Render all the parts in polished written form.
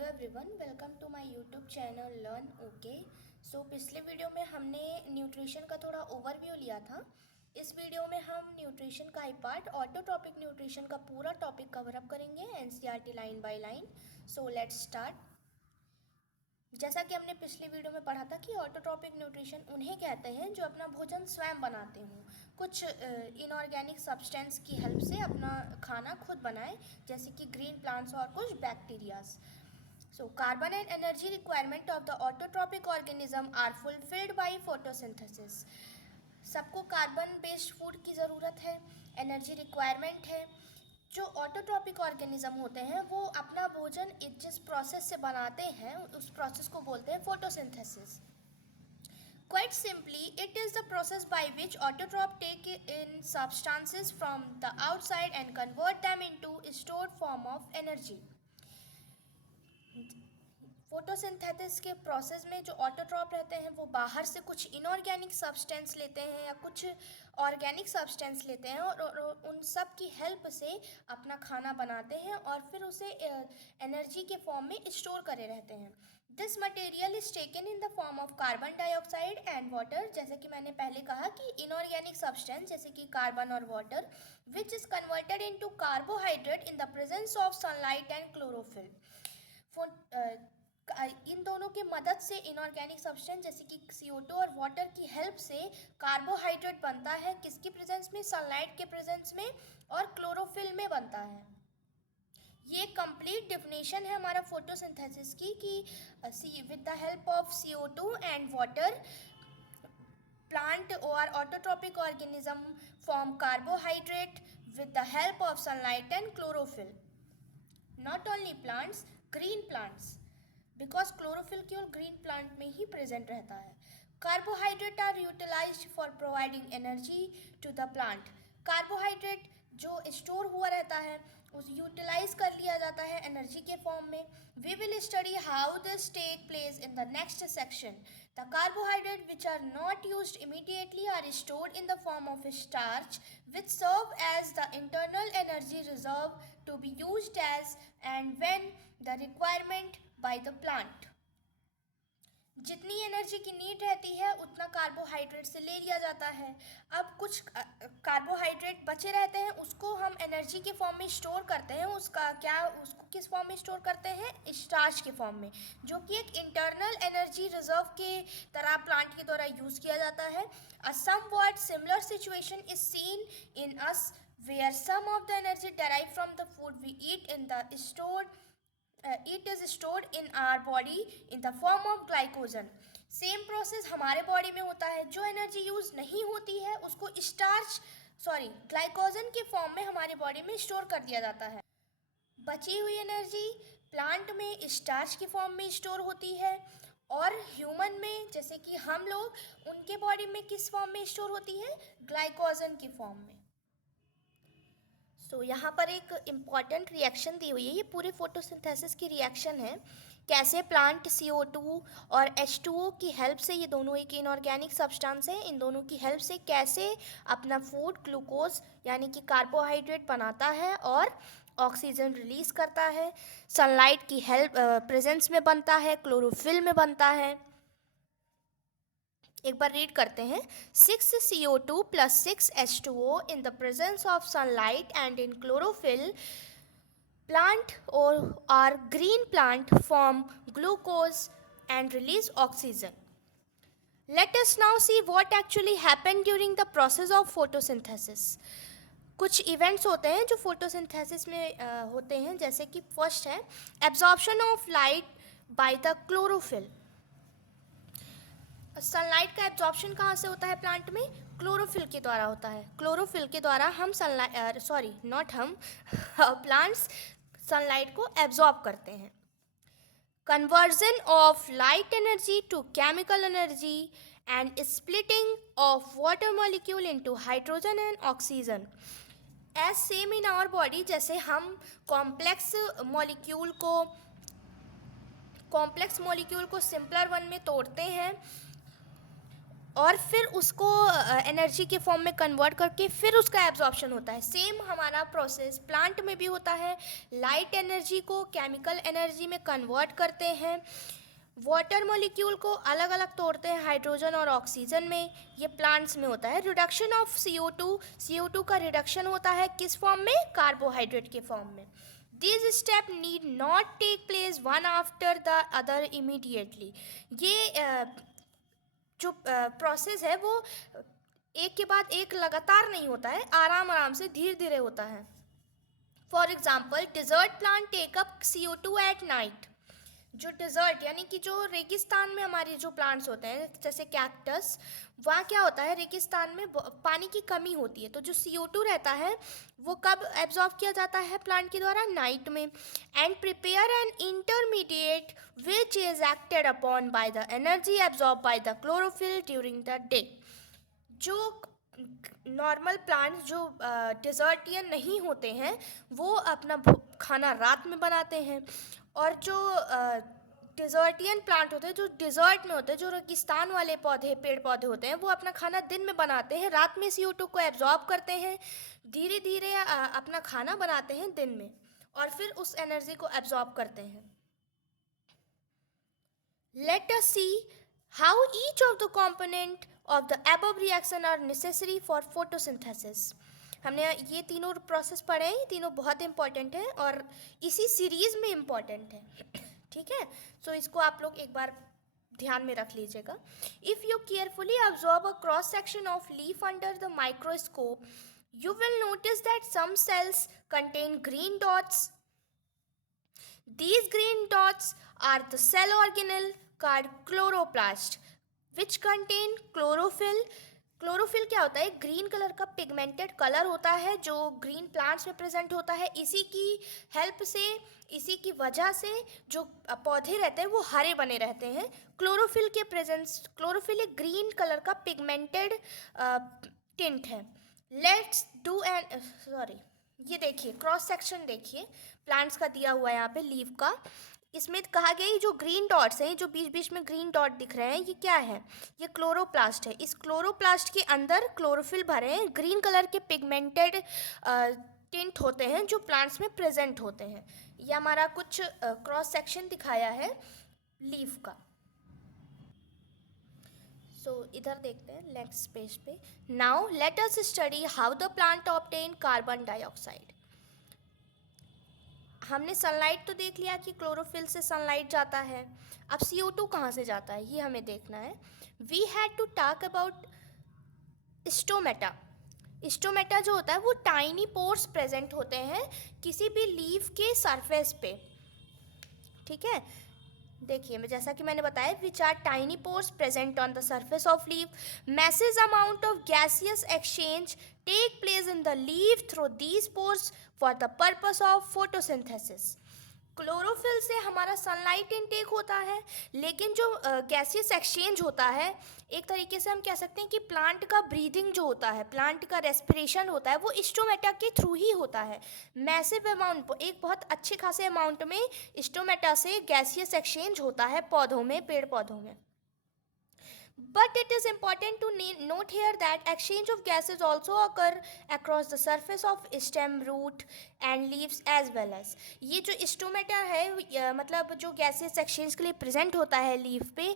Hello everyone, welcome to my YouTube channel learn okay. So पिछले video में हमने nutrition का थोड़ा ओवरव्यू लिया था। इस वीडियो में हम न्यूट्रिशन का ही पार्ट ऑटोट्रॉपिक न्यूट्रिशन का पूरा टॉपिक कवर अप करेंगे NCERT line by line. So let's start. जैसा कि हमने पिछली वीडियो में पढ़ा था कि ऑटोट्रॉपिक न्यूट्रिशन उन्हें कहते हैं जो अपना भोजन स्वयं बनाते हों, कुछ इनऑर्गेनिक सब्सटेंस की हेल्प से अपना खाना खुद बनाए, जैसे कि ग्रीन प्लांट्स और कुछ bacterias. So, carbon and energy requirement of the autotrophic organism are fulfilled by photosynthesis. सबको कार्बन बेस्ड फूड की ज़रूरत है, एनर्जी रिक्वायरमेंट है। जो ऑटोट्रॉपिक ऑर्गेनिज्म होते हैं वो अपना भोजन जिस प्रोसेस से बनाते हैं उस प्रोसेस को बोलते हैं photosynthesis. Quite simply, it is the process by which autotrophs take in substances from the outside and convert them into stored form of energy. Photosynthesis के प्रोसेस में जो ऑटोट्रॉप रहते हैं वो बाहर से कुछ इनऑर्गेनिक सब्सटेंस लेते हैं या कुछ ऑर्गेनिक सब्सटेंस लेते हैं और उन सब की हेल्प से अपना खाना बनाते हैं और फिर उसे एनर्जी के फॉर्म में स्टोर करे रहते हैं। This material is taken in the form of carbon dioxide and water, जैसे कि मैंने पहले कहा कि इनऑर्गेनिक सब्सटेंस जैसे कि कार्बन और water which is converted into carbohydrate in the presence of sunlight and chlorophyll. इन दोनों के मदद से इनऑर्गेनिक सब्सटेंस जैसे कि CO2 और वाटर की हेल्प से कार्बोहाइड्रेट बनता है, किसकी प्रेजेंस में? सनलाइट के प्रेजेंस में और क्लोरोफिल में बनता है। ये कंप्लीट डेफिनेशन है हमारा फोटोसिंथेसिस की कि with the help of CO2 and water plant or autotrophic organism form carbohydrate with the help of sunlight and chlorophyll. Not only plants, green plants, because chlorophyll केवल green plant में ही present रहता है। Carbohydrate are utilised for providing energy to the plant. Carbohydrate जो store हुआ रहता है उस यूटिलाइज कर लिया जाता है एनर्जी के फॉर्म में। We will study how this take place in the next section. The carbohydrate which are not used immediately are stored in the form of starch which serve as the internal energy reserve to be used as and when the requirement by the plant. जितनी energy की need रहती है उतना carbohydrate से ले लिया जाता है। अब कुछ कार्बोहाइड्रेट बचे रहते हैं उसको हम एनर्जी के फॉर्म में स्टोर करते हैं। उसको किस फॉर्म में स्टोर करते हैं? स्टार्च के फॉर्म में, जो कि एक इंटरनल एनर्जी रिजर्व के तरह प्लांट के द्वारा यूज़ किया जाता है। A somewhat similar situation is seen in us where some of the energy derived from the food we eat is stored in our body in the form of glycogen. Same process हमारे body में होता है। जो energy use नहीं होती है उसको glycogen के फॉर्म में हमारी बॉडी में स्टोर कर दिया जाता है। बची हुई एनर्जी प्लांट में स्टार्च के फॉर्म में स्टोर होती है और ह्यूमन में जैसे कि हम लोग, उनके बॉडी में किस फॉर्म में स्टोर होती है? ग्लाइकोजन के फॉर्म में। तो यहाँ पर एक इम्पॉर्टेंट रिएक्शन दी हुई है, ये पूरे फोटोसिंथेसिस की रिएक्शन है। कैसे प्लांट CO2 और H2O की हेल्प से, ये दोनों एक इनऑर्गेनिक सब्सटेंस है, इन दोनों की हेल्प से कैसे अपना फूड ग्लूकोज यानी कि कार्बोहाइड्रेट बनाता है और ऑक्सीजन रिलीज करता है। सनलाइट की हेल्प प्रेजेंस में बनता है, क्लोरोफिल में बनता है। एक बार रीड करते हैं। 6 CO2 plus 6 H2O in the presence of sunlight and in chlorophyll, plant or green plant form glucose and release oxygen. Let us now see what actually happened during the process of photosynthesis. कुछ events होते हैं जो photosynthesis में होते हैं, जैसे कि first है absorption of light by the chlorophyll. Sunlight का एब्जॉर्प्शन कहाँ से होता है प्लांट में? क्लोरोफिल के द्वारा होता है। क्लोरोफिल के द्वारा हम प्लांट्स सनलाइट को एब्जॉर्ब करते हैं। Conversion of light energy to chemical energy and splitting of water molecule into hydrogen and oxygen. As same in our body, जैसे हम कॉम्प्लेक्स मॉलिक्यूल को सिंपलर वन में तोड़ते हैं और फिर उसको एनर्जी के फॉर्म में कन्वर्ट करके फिर उसका एब्जॉर्प्शन होता है। सेम हमारा प्रोसेस प्लांट में भी होता है। लाइट एनर्जी को केमिकल एनर्जी में कन्वर्ट करते हैं। वाटर मॉलिक्यूल को अलग अलग तोड़ते हैं हाइड्रोजन और ऑक्सीजन में। ये प्लांट्स में होता है। रिडक्शन ऑफ CO2 का रिडक्शन होता है किस फॉर्म में? कार्बोहाइड्रेट के फॉर्म में। This step need not take place one after the other immediately. ये जो प्रोसेस है वो एक के बाद एक लगातार नहीं होता है, आराम आराम से धीरे धीरे होता है। For example desert plant take up CO2 at night. जो डिजर्ट यानी कि जो रेगिस्तान में हमारे जो प्लांट्स होते हैं जैसे कैक्टस, वहाँ क्या होता है, रेगिस्तान में पानी की कमी होती है, तो जो CO2 रहता है वो कब एब्जॉर्ब किया जाता है प्लांट के द्वारा? नाइट में। And prepare an intermediate which is acted upon by the energy absorb by the chlorophyll during the day. जो नॉर्मल प्लांट्स जो डिजर्टियन नहीं होते हैं वो अपना खाना रात में बनाते हैं, और जो डिजर्टियन प्लांट होते हैं जो डिजर्ट में होते हैं, जो रेगिस्तान वाले पौधे पेड़ पौधे होते हैं, वो अपना खाना दिन में बनाते हैं, रात में CO2 को एब्जॉर्ब करते हैं, धीरे धीरे अपना खाना बनाते हैं दिन में, और फिर उस एनर्जी को एब्जॉर्ब करते हैं। Let us see how each of the component of the above reaction are necessary for photosynthesis. हमने ये तीनों प्रोसेस पढ़े हैं, ये तीनों बहुत इंपॉर्टेंट हैं और इसी सीरीज में इंपॉर्टेंट है। ठीक है, सो इसको आप लोग एक बार ध्यान में रख लीजिएगा। If you carefully observe a cross section of leaf under the microscope, you will notice that some cells contain green dots. These green dots are the cell organelle called chloroplast, which contain chlorophyll. Chlorophyll क्या होता है? Green colour का pigmented colour होता है जो green plants में present होता है। इसी की हेल्प से, इसी की वजह से जो पौधे रहते हैं वो हरे बने रहते हैं। क्लोरोफिल के प्रेजेंस, क्लोरोफिल एक ग्रीन कलर का पिगमेंटेड टिंट है। लेट्स डू एन ये देखिए क्रॉस सेक्शन देखिए प्लांट्स का दिया हुआ है यहाँ पे लीफ का। इसमें कहा गया ये जो ग्रीन डॉट्स हैं, जो बीच बीच में ग्रीन डॉट दिख रहे हैं, ये क्या है? ये क्लोरोप्लास्ट है। इस क्लोरोप्लास्ट के अंदर क्लोरोफिल भरे हैं, ग्रीन कलर के पिगमेंटेड टिंट होते हैं जो प्लांट्स में प्रेजेंट होते हैं। ये हमारा कुछ क्रॉस सेक्शन दिखाया है लीफ का। इधर देखते हैं नेक्स्ट पेज पे। Now let us study how the plant obtain carbon dioxide. हमने सनलाइट तो देख लिया कि क्लोरोफिल से सनलाइट जाता है। अब CO2 कहाँ से जाता है ये हमें देखना है। We had to talk about stomata. Stomata जो होता है वो टाइनी पोर्स प्रेजेंट होते हैं किसी भी लीफ के सरफेस पे। ठीक है, देखिए जैसा कि मैंने बताया, which are tiny pores present on the surface of leaf. Massive amount of gaseous exchange take place in the leaf through these pores for the purpose of photosynthesis. Chlorophyll से हमारा सनलाइट इनटेक होता है, लेकिन जो gaseous exchange होता है, एक तरीके से हम कह सकते हैं कि प्लांट का ब्रीदिंग जो होता है, प्लांट का रेस्पिरेशन होता है, वो स्टोमेटा के थ्रू ही होता है। मैसिव अमाउंट, एक बहुत अच्छे खासे अमाउंट में स्टोमेटा से गैसियस एक्सचेंज होता है पौधों में, पेड़ पौधों में। But it is important to note here that exchange of gases also occur across the surface of stem, root and leaves as well as। ये जो स्टोमेटा है मतलब जो गैसेस एक्सचेंज के लिए प्रेजेंट होता है लीफ पे,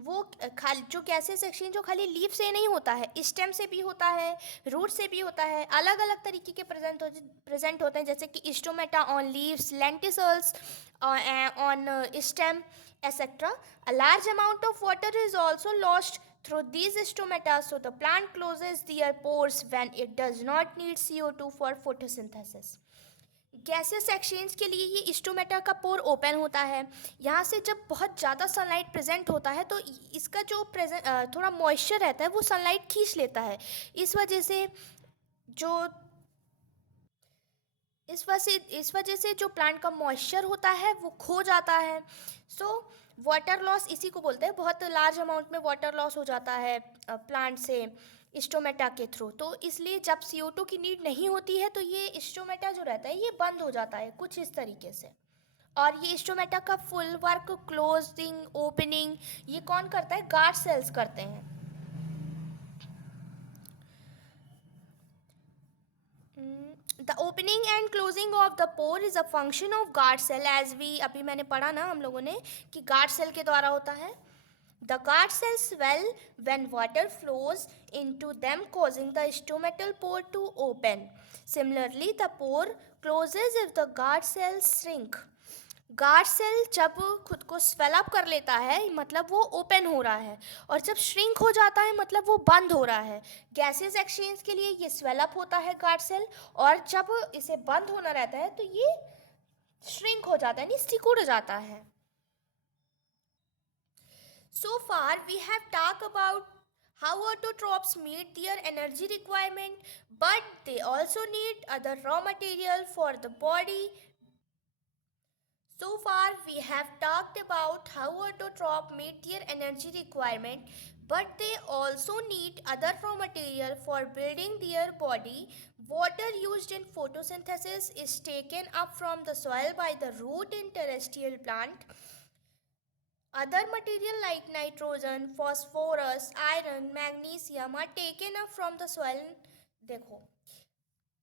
वो खाली जो गैसेस एक्सचेंज जो खाली लीफ से नहीं होता है, स्टेम से भी होता है, रूट से भी होता है, अलग अलग तरीके के प्रेजेंट होते हैं, जैसे कि stomata on leaves, lenticels on stem etc. A large amount of water is also lost through these stomata, so the plant closes their pores when it does not need CO2 for photosynthesis. Gases exchange के लिए ये stomata का पोर open होता है। यहाँ से जब बहुत ज़्यादा सनलाइट प्रेजेंट होता है तो इसका जो थोड़ा मॉइस्चर रहता है वो सनलाइट खींच लेता है। इस वजह से जो प्लांट का मॉइस्चर होता है वो खो जाता है। वाटर लॉस इसी को बोलते हैं, बहुत लार्ज अमाउंट में वाटर लॉस हो जाता है प्लांट से स्टोमेटा के थ्रू। तो इसलिए जब CO2 की नीड नहीं होती है तो ये स्टोमेटा जो रहता है ये बंद हो जाता है कुछ इस तरीके से। और ये स्टोमेटा का फुल वर्क क्लोजिंग, ओपनिंग, ये कौन करता है? गार्ड सेल्स करते हैं। The opening and closing of the pore is a function of guard cell, as we अभी मैंने पढ़ा ना हम लोगों ने कि गार्ड सेल के द्वारा होता है. The guard cell swell when water flows into them, causing the stomatal pore to open. Similarly, the pore closes if the guard cells shrink. Guard cell जब खुद को स्वेल अप कर लेता है मतलब वो ओपन हो रहा है, और जब श्रिंक हो जाता है मतलब वो बंद हो रहा है. गैसेस एक्सचेंज के लिए ये स्वेल अप होता है गार्ड सेल, और जब इसे बंद होना रहता है तो ये श्रिंक हो जाता है, यानी सिकुड़ जाता है. So far we have talked about how autotrophs meet their energy requirement, but they also need other raw material for the body. So far we have talked about how autotrophs meet their energy requirement, but they also need other raw material for building their body. Water used in photosynthesis is taken up from the soil by the root in terrestrial plant. Other material like nitrogen, phosphorus, iron, magnesium are taken up from the soil. देखो,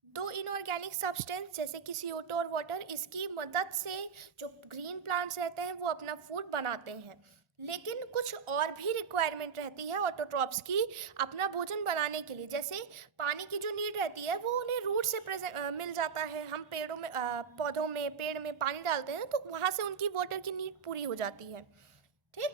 दो inorganic substance जैसे कि CO2 और water, इसकी मदद से जो green plants रहते हैं वो अपना फूड बनाते हैं. लेकिन कुछ और भी रिक्वायरमेंट रहती है ऑटोट्रॉप्स की अपना भोजन बनाने के लिए. जैसे पानी की जो नीड रहती है वो उन्हें रूट से मिल जाता है. हम पेड़ों में पौधों में पेड़ में पानी डालते हैं तो वहाँ से उनकी वाटर की नीड पूरी हो जाती है. ठीक.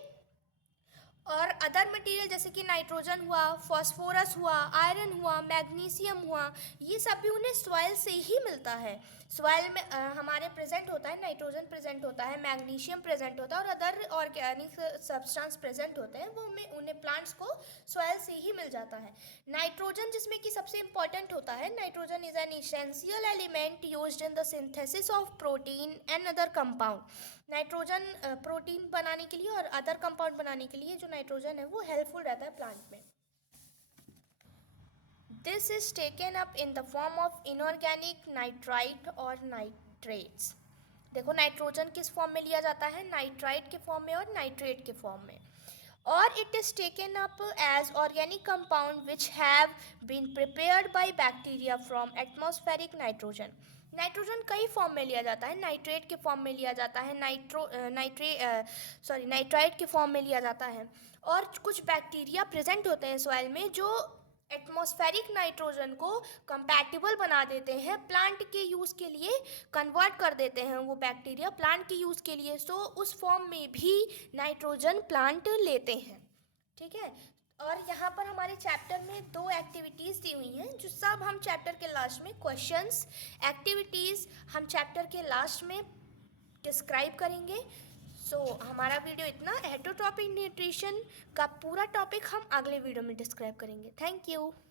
और अदर मटेरियल जैसे कि नाइट्रोजन हुआ, फॉस्फोरस हुआ, आयरन हुआ, मैग्नीशियम हुआ, ये सब भी उन्हें सॉइल से ही मिलता है. सॉइल में हमारे प्रेजेंट होता है, नाइट्रोजन प्रेजेंट होता है, मैग्नीशियम प्रेजेंट होता है, और अदर ऑर्गेनिक सब्सटेंस प्रेजेंट होते हैं, वो उन्हें प्लांट्स को सॉइल से ही मिल जाता है. नाइट्रोजन जिसमें कि सबसे इम्पॉर्टेंट होता है, nitrogen is an essential element used in the synthesis of protein and other compound. Nitrogen protein बनाने के लिए और अदर कंपाउंड बनाने के लिए जो नाइट्रोजन है वो हेल्पफुल रहता है प्लांट में. This is taken up in the form of inorganic nitrite और नाइट्रेट्स. देखो नाइट्रोजन किस फॉर्म में लिया जाता है, नाइट्राइट के फॉर्म में और नाइट्रेट के फॉर्म में. और it is taken up as organic compound which have been prepared by bacteria from atmospheric nitrogen. Nitrogen कई फॉर्म में लिया जाता है, नाइट्रेट के फॉर्म में लिया जाता है, नाइट्राइट के फॉर्म में लिया जाता है. और कुछ बैक्टीरिया प्रेजेंट होते हैं सॉइल में जो एटमॉस्फेरिक नाइट्रोजन को कंपैटिबल बना देते हैं, प्लांट के यूज़ के लिए कन्वर्ट कर देते हैं वो बैक्टीरिया प्लांट के यूज़ के लिए. सो उस फॉर्म में भी नाइट्रोजन प्लांट लेते हैं. ठीक है. और यहाँ पर हमारे चैप्टर में दो एक्टिविटीज़ दी हुई हैं जो सब हम चैप्टर के लास्ट में क्वेश्चंस एक्टिविटीज़ हम चैप्टर के लास्ट में डिस्क्राइब करेंगे. सो हमारा वीडियो इतना. हेटरोट्रॉपिक न्यूट्रिशन का पूरा टॉपिक हम अगले वीडियो में डिस्क्राइब करेंगे. Thank you.